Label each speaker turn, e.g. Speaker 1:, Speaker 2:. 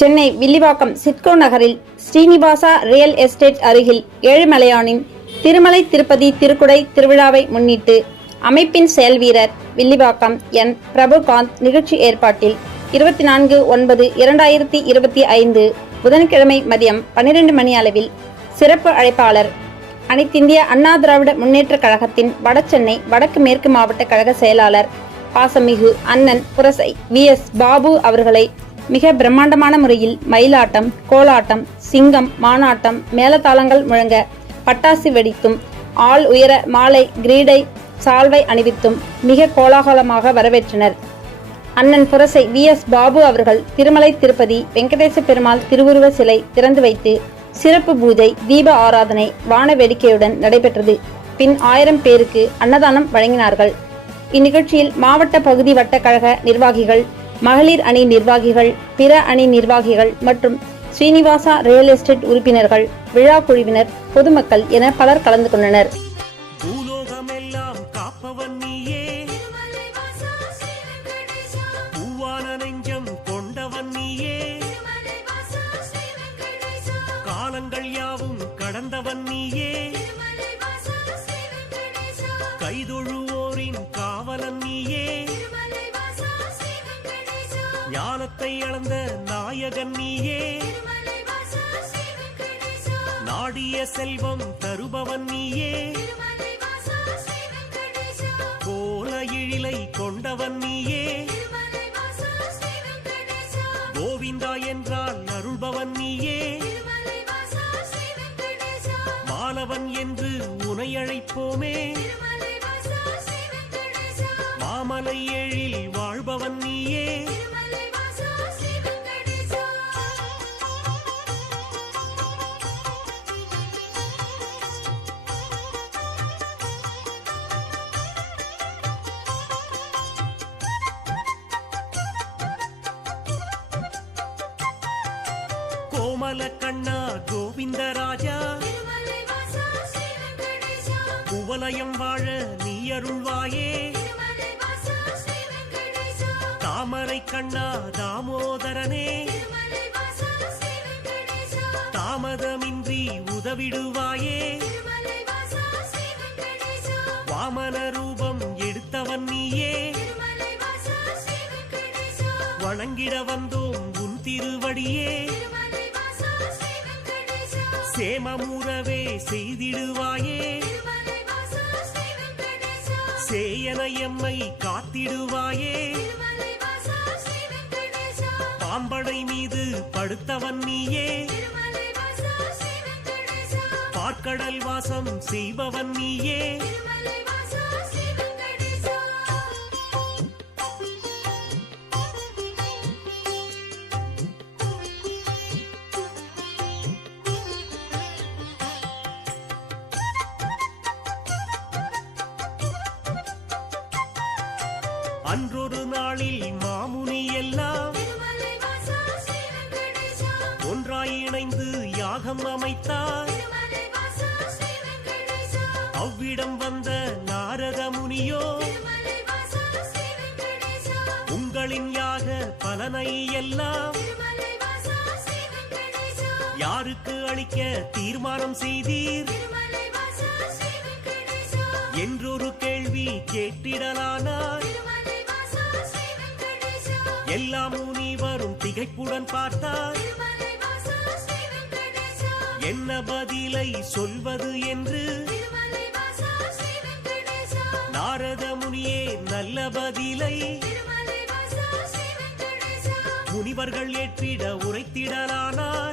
Speaker 1: சென்னை வில்லிவாக்கம் சிட்கோ நகரில் Srinivasa real estate அருகில் ஏழுமலையானின் திருமலை திருப்பதி திருக்குடை திருவிழாவை முன்னிட்டு அமைப்பின் செயல்வீரர் வில்லிவாக்கம் என். பிரபுகாந்த் நிகழ்ச்சி ஏற்பாட்டில் இருபத்தி நான்கு ஒன்பது இரண்டாயிரத்தி இருபத்தி ஐந்து புதன்கிழமை மதியம் பன்னிரண்டு மணி அளவில் சிறப்பு அழைப்பாளர் அனைத்திந்திய அண்ணா திராவிட முன்னேற்ற கழகத்தின் வடசென்னை வடக்கு மேற்கு மாவட்ட கழக செயலாளர் பாசமிகு அண்ணன் புரசை வி. எஸ். பாபு அவர்களை மிக பிரம்மாண்டமான முறையில் மயிலாட்டம் கோலாட்டம் சிங்கம் மானாட்டம் மேலதாளங்கள் முழங்க பட்டாசு வெடித்தும் ஆள் உயர மாலை கிரீடை சால்வை அணிவித்தும் மிக கோலாகலமாக வரவேற்றனர். அண்ணன் புரசை வி. எஸ். பாபு அவர்கள் திருமலை திருப்பதி வெங்கடேச பெருமாள் திருவுருவ சிலை திறந்து வைத்து சிறப்பு பூஜை தீப ஆராதனை வான வேடிக்கையுடன் நடைபெற்றது. பின் ஆயிரம் பேருக்கு அன்னதானம் வழங்கினார்கள். இந்நிகழ்ச்சியில் மாவட்ட பகுதி வட்ட கழக நிர்வாகிகள் மகளிர் அணி நிர்வாகிகள் பிற அணி நிர்வாகிகள் மற்றும் ஸ்ரீனிவாசா ரியல் எஸ்டேட் உறுப்பினர்கள் விழா குழுவினர் பொதுமக்கள் என பலர் கலந்து கொண்டனர்.
Speaker 2: காலங்கள் யாவும் கடந்தவன் நீயே. ஞானத்தை அளந்த நாயகன் நீயே. நாடிய செல்வம் தருபவன் நீயே. கோல எழிலை கொண்டவன் நீயே. கோவிந்தா என்றால் அருள்பவன் நீயே. மாலவன் என்று உனை அழைப்போமே. மாமலை ஏழில் வாழ்பவன் நீயே. கோமல கண்ணா கோவிந்தராஜா. குவலயம் வாழ நீ அருள்வாயே. தாமரை கண்ணா தாமோதரனே. தாமதமின்றி உதவிடுவாயே. வாமன ரூபம் எடுத்தவன் நீயே. வணங்கிட வந்தோம் உன் திருவடியே. சேமமுறவே செய்திடுவாயே. சேயன எம்மை காத்திடுவாயே. பாம்படை மீது படுத்தவன் நீயே. பார்க்கடல் வாசம் செய்பவன் நீயே. அன்றொரு நாளில் மாமுனி எல்லாம் ஒன்றாய் இணைந்து யாகம் அமைத்தார். அவ்விடம் வந்த நாரத முனியோ உங்களின் யாக பலனை எல்லாம் யாருக்கு அளிக்க தீர்மானம் செய்தீர்? என்றொரு கேள்வி கேட்டிடலானார். எல்லா முனிவரும் திகைப்புடன் பார்த்தார் என்ன பதிலை சொல்வது என்று? நாரத முனியே நல்ல பதிலை. முனிவர்கள் ஏற்றிட உரைத்திடலானார்